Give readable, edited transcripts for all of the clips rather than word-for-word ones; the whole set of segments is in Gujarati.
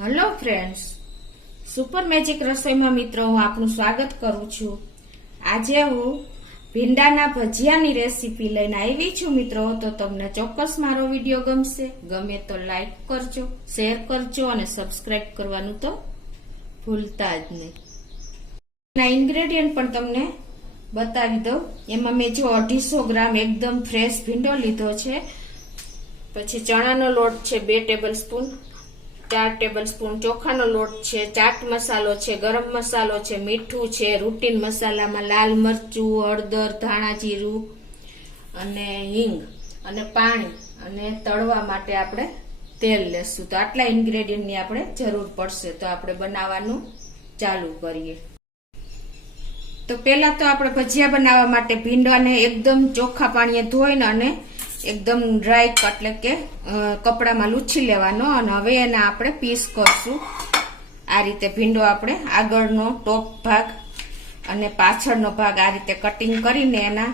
હેલો ફ્રેન્ડ્સ, સુપર મેજિક રસોઈમાં મિત્રો હું આપનું સ્વાગત કરું છું। આજે હું ભીંડાના ભજીયાની રેસીપી લઈને આવી છું મિત્રો। તો તમને ચોક્કસ મારો વિડીયો ગમે તો લાઈક કરજો, શેર કરજો અને સબસ્ક્રાઇબ કરવાનું તો ભૂલતા જ નહીં। ના ઇન્ગ્રેડિયન્ટ પણ તમને બતાવી દઉં। એમાં મેં જો 250 ગ્રામ એકદમ ફ્રેશ ભીંડો લીધો છે, પછી ચણાનો લોટ છે 2 ટેબલ સ્પૂન, 4 ટેબલ સ્પૂન ચોખાનો લોટ છે, ચાટ મસાલો છે, ગરમ મસાલો છે, મીઠું છે, રૂટીન મસાલામાં લાલ મરચું, હળદર, ધાણા જીરું અને હિંગ અને પાણી અને તળવા માટે આપણે તેલ લેશું। તો આટલા ઇન્ગ્રેડિયન્ટની આપણે જરૂર પડશે। તો આપણે બનાવવાનું ચાલુ કરીએ। તો પહેલા તો આપણે ભજીયા બનાવવા માટે ભીંડાને એકદમ ચોખ્ખા પાણીએ ધોઈને અને એકદમ ડ્રાય એટલે કે કપડામાં લૂછી લેવાનો અને હવે એને આપણે પીસ કરશું। આ રીતે ભીંડો આપણે આગળનો ટોપ ભાગ અને પાછળનો ભાગ આ રીતે કટિંગ કરીને એના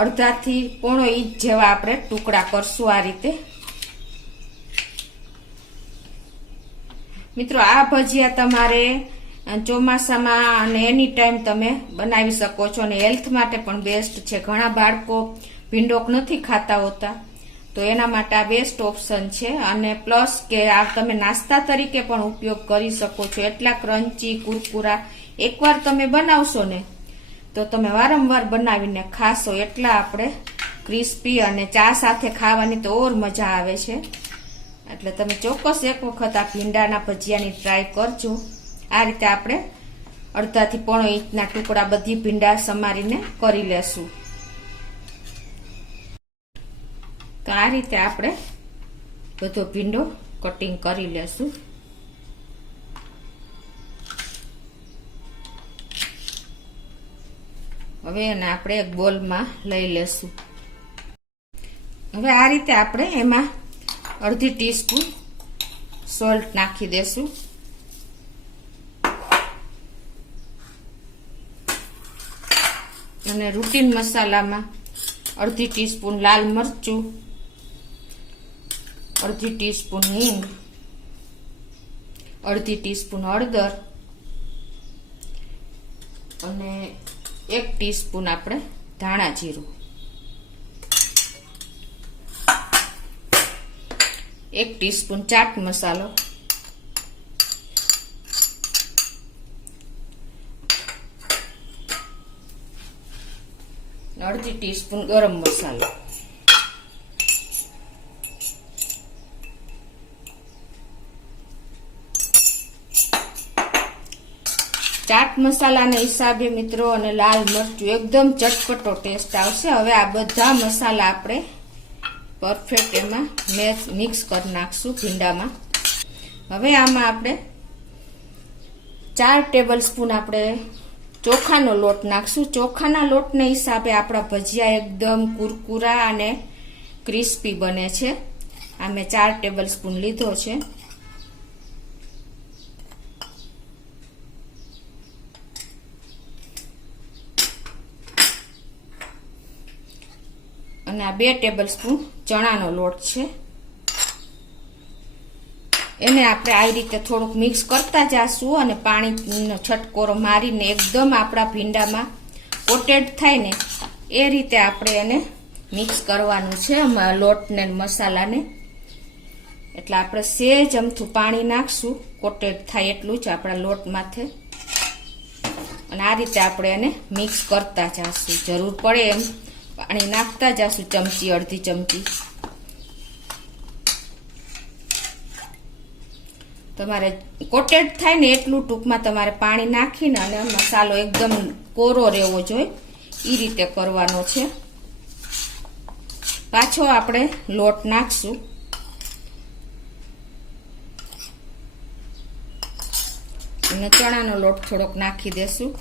અડધાથી પોણો ઇંચ જેવા આપણે ટુકડા કરશું આ રીતે। મિત્રો આ ભજીયા તમારે ચોમાસામાં અને એની ટાઈમ તમે બનાવી શકો છો અને હેલ્થ માટે પણ બેસ્ટ છે। ઘણા બાળકો ભીંડો નથી ખાતા હોતા, તો એના માટે આ બેસ્ટ ઓપ્શન છે અને પ્લસ કે આ તમે નાસ્તા તરીકે પણ ઉપયોગ કરી શકો છો। એટલા ક્રન્ચી કુરકુરા એકવાર તમે બનાવશો ને તો તમે વારંવાર બનાવીને ખાશો, એટલા આપણે ક્રિસ્પી અને ચા સાથે ખાવાની તો ઓર મજા આવે છે। એટલે તમે ચોક્કસ એક વખત આ ભીંડાના ભજીયાની ટ્રાય કરજો। આ રીતે આપણે અડધાથી પોણો ઇંચના ટુકડા બધી ભીંડા સમારીને કરી લેશું। તો આ રીતે આપણે બધો ભીંડો કટિંગ કરી લેશું। હવે એને આપણે એક બોલમાં લઈ લેશું। હવે આ રીતે આપણે એમાં અડધી ટીસ્પૂન સોલ્ટ નાખી દેશું અને રૂટીન મસાલામાં અડધી ટીસ્પૂન લાલ મરચું, અડધી ટીસ્પૂન હિંગ, અડધી ટીસ્પૂન હળદર અને 1 ટીસ્પૂન આપણે ધાણા જીરું, 1 ટીસ્પૂન ચાટ મસાલો, અડધી ટીસ્પૂન ગરમ મસાલો, ચાટ મસાલાના હિસાબે મિત્રો અને લાલ મરચું એકદમ ચટપટો ટેસ્ટ આવશે। હવે આ બધા મસાલા આપણે પરફેક્ટ એમાં મિક્સ કરી નાખશું ભીંડામાં। હવે આમાં આપણે 4 ટેબલ સ્પૂન આપણે ચોખાનો લોટ નાખશું। ચોખાના લોટના હિસાબે આપણા ભજીયા એકદમ કુરકુરા અને ક્રિસ્પી બને છે। આ મેં 4 ટેબલ સ્પૂન લીધો છે અને આ 2 ટેબલ સ્પૂન ચણાનો લોટ છે। એને આપણે આ રીતે થોડુંક મિક્સ કરતા જાશું અને પાણીનો છટકોરો મારીને એકદમ આપણા ભીંડામાં કોટેડ થાય ને એ રીતે આપણે એને મિક્સ કરવાનું છે લોટને મસાલાને। એટલે આપણે સેજ અમથું પાણી નાખશું કોટેડ થાય એટલું જ આપણા લોટ માથે અને આ રીતે આપણે એને મિક્સ કરતા જાશું। જરૂર પડે એમ પાણી નાખતા જાશું, ચમચી અડધી ચમચી। તમારે કોટેડ થાય ને એટલું ટૂંકમાં તમારે પાણી નાખીને અને મસાલો એકદમ કોરો રહેવો જોઈએ એ રીતે કરવાનો છે। પાછો આપણે લોટ નાખશું અને ચણાનો લોટ થોડોક નાખી દેશું।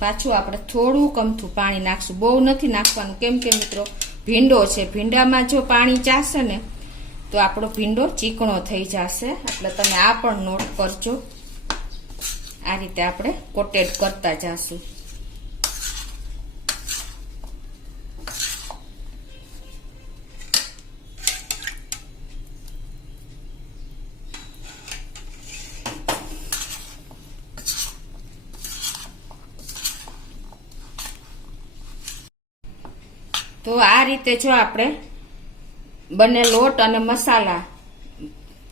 પાછું આપણે થોડુંક અમથું પાણી નાખશું, બહુ નથી નાખવાનું, કેમ કે મિત્રો ભીંડો છે, ભીંડામાં જો પાણી જાશે ને તો આપણો ભીંડો ચીકણો થઈ જશે। એટલે તમે આ પણ નોટ કરજો। આ રીતે આપણે કોટેડ કરતા જાશું। તો આ રીતે જો આપણે બંને લોટ અને મસાલા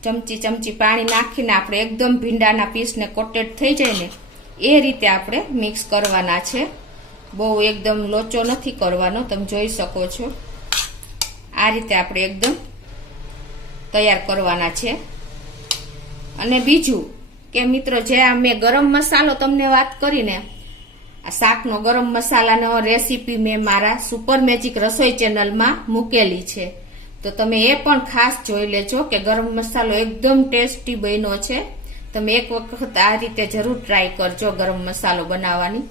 ચમચી પાણી નાખીને આપણે એકદમ ભીંડાના પીસને કોટેડ થઈ જાય ને એ રીતે આપણે મિક્સ કરવાના છે. બહુ એકદમ લોચો નથી કરવાનો, તમે જોઈ શકો છો. આ રીતે આપણે એકદમ તૈયાર કરવાના છે. અને બીજું કે મિત્રો, જે આ મેં ગરમ મસાલો તમને વાત કરીને, આ શાકનો ગરમ મસાલાનો રેસીપી મેં મારા સુપર મેજિક રસોઈ ચેનલમાં મૂકેલી છે, તો તમે એ પણ ખાસ જોઈ લેજો કે ગરમ મસાલો એકદમ ટેસ્ટી બન્યો છે. તમે એક વખત આ રીતે જરૂર ટ્રાય કરજો ગરમ મસાલો બનાવવાની.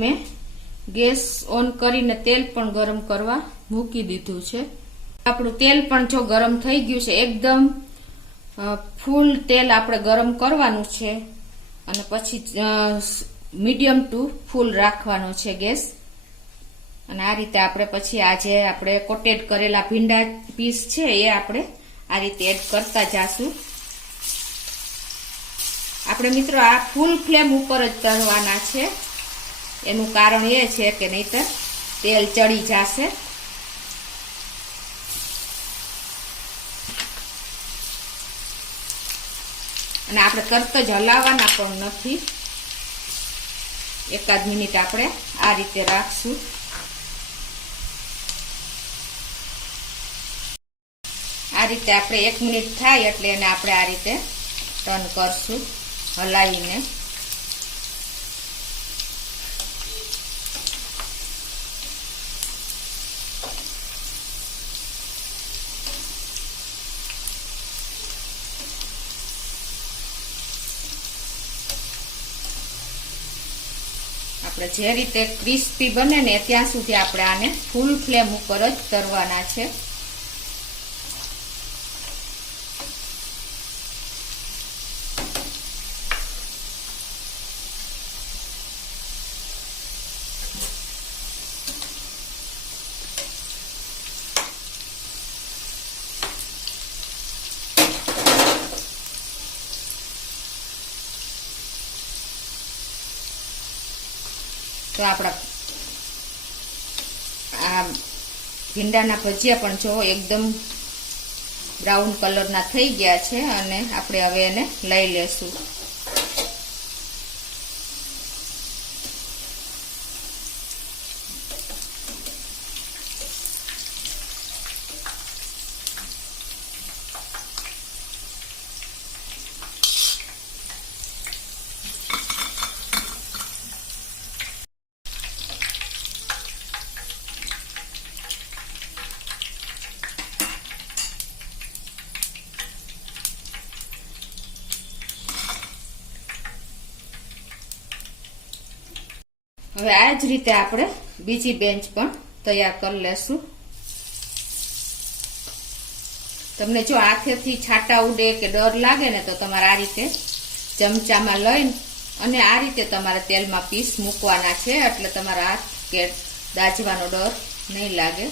મેં ગેસ ઓન કરીને તેલ પણ ગરમ કરવા મૂકી દીધું છે. આપણું તેલ પણ જો ગરમ થઈ ગયું છે, એકદમ ફૂલ તેલ આપણે ગરમ કરવાનું છે અને પછી મીડિયમ ટુ ફૂલ રાખવાનો છે ગેસ. અને આ રીતે આપણે પછી આ જે આપણે કોટેડ કરેલા ભીંડા પીસ છે એ આપણે આ રીતે એડ કરતા જાશું. આપણે મિત્રો આ ફૂલ ફ્લેમ ઉપર જ તળવાના છે. એનું કારણ એ છે કે નહીતર તેલ ચડી જશે. અને આપણે તરત જ હલાવવાના પણ નથી. એકાદ મિનિટ આપણે આ રીતે રાખશું. આ રીતે આપણે 1 મિનિટ થાય એટલે એને આપણે આ રીતે ટર્ન કરશું હલાવીને. આપણે જે રીતે ક્રિસ્પી બને ને ત્યાં સુધી આપણે આને ફૂલ ફ્લેમ ઉપર જ તળવાના છે. તો આપણા આ ભીંડાના ભજીયા પણ જો એકદમ બ્રાઉન કલરના થઈ ગયા છે અને આપણે હવે એને લઈ લેશું. હવે આ જ રીતે આપણે બીજી બેન્ચ પણ તૈયાર કરી લેશું. તમને જો હાથેથી છાંટા ઉડે કે ડર લાગે ને તો તમારે આ રીતે ચમચામાં લઈને અને આ રીતે તમારે તેલમાં પીસ મૂકવાના છે, એટલે તમારા હાથ કે દાજવાનો ડર નહીં લાગે.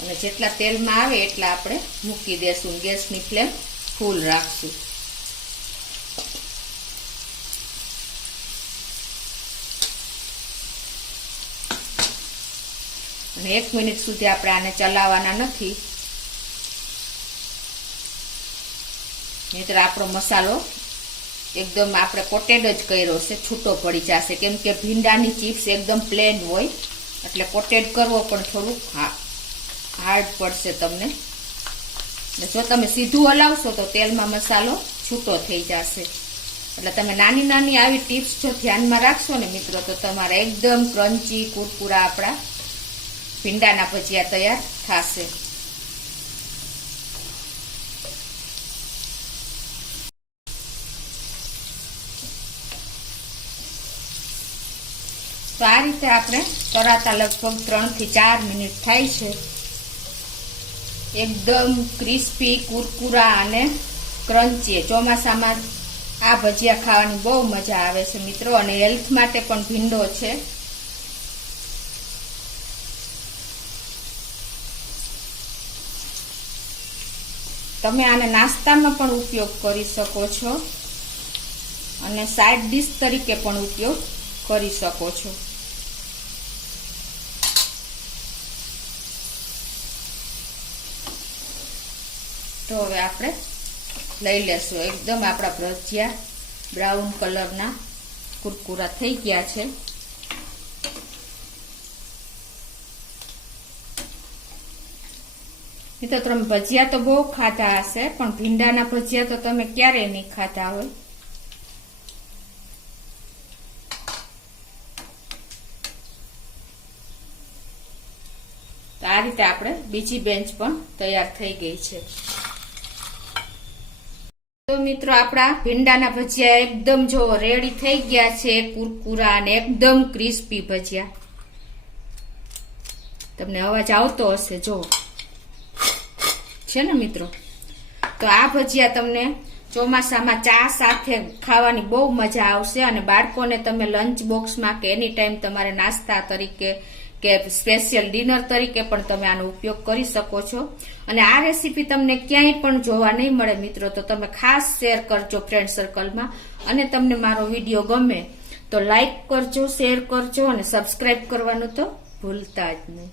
અને જેટલા તેલમાં આવે એટલા આપણે મૂકી દેશું. ગેસની ફ્લેમ ફૂલ રાખશું. અને 1 મિનિટ સુધી આપણે આને ચલાવવાના નથી, નહીતર આપણો મસાલો એકદમ આપણે કોટેડ જ કર્યો છે, છૂટો પડી જશે. કેમ કે ભીંડાની ચિપ્સ એકદમ પ્લેન હોય એટલે કોટેડ કરવો પણ થોડુંક હાર્ડ પડશે તમને. જો તમે સીધું હલાવશો તો તેલમાં મસાલો છૂટો થઈ જશે. એટલે તમે નાની નાની આવી ટિપ્સ જો ધ્યાનમાં રાખશો ને મિત્રો, તો તમારે એકદમ ક્રન્ચી કુરકુરા આપણા ભીંડાના ભજીયા તૈયાર થશે. તો આ રીતે આપણે તરાતા લગભગ 3 થી 4 મિનિટ થાય છે. એકદમ ક્રિસ્પી કુરકુરા અને ક્રન્ચી. ચોમાસામાં આ ભજીયા ખાવાની બહુ મજા આવે છે મિત્રો, અને હેલ્થ માટે પણ ભીંડો છે. તમે આને નાસ્તામાં પણ ઉપયોગ કરી શકો છો અને સાઈડ ડિશ તરીકે પણ ઉપયોગ કરી શકો છો. તો હવે આપણે લઈ લેશું. એકદમ આપણા ભજીયા બ્રાઉન કલરના કુરકુરા થઈ ગયા છે. તો તમે ભજીયા તો બહુ ખાધા હશે, પણ ભીંડાના ભજીયા તો તમે ક્યારેય નહીં ખાધા હોય. તો આ રીતે આપણે બીજી બેન્ચ પણ તૈયાર થઈ ગઈ છે. તો મિત્રો આપણા ભીંડાના ભજીયા એકદમ જો રેડી થઈ ગયા છે, કુરકુરા અને એકદમ ક્રિસ્પી ભજીયા. તમને અવાજ આવતો હશે જો છે ને મિત્રો. તો આ ભજીયા તમને ચોમાસામાં ચા સાથે ખાવાની બહુ મજા આવશે, અને બાળકોને તમે લંચ બોક્સમાં કે એની ટાઈમ તમારે નાસ્તા તરીકે કે સ્પેશિયલ ડિનર તરીકે પણ તમે આનો ઉપયોગ કરી શકો છો. અને આ રેસીપી તમને ક્યાંય પણ જોવા નહીં મળે મિત્રો, તો તમે ખાસ શેર કરજો ફ્રેન્ડ સર્કલમાં. અને તમને મારો વિડીયો ગમે તો લાઈક કરજો, શેર કરજો અને સબસ્ક્રાઈબ કરવાનું તો ભૂલતા જ નહીં.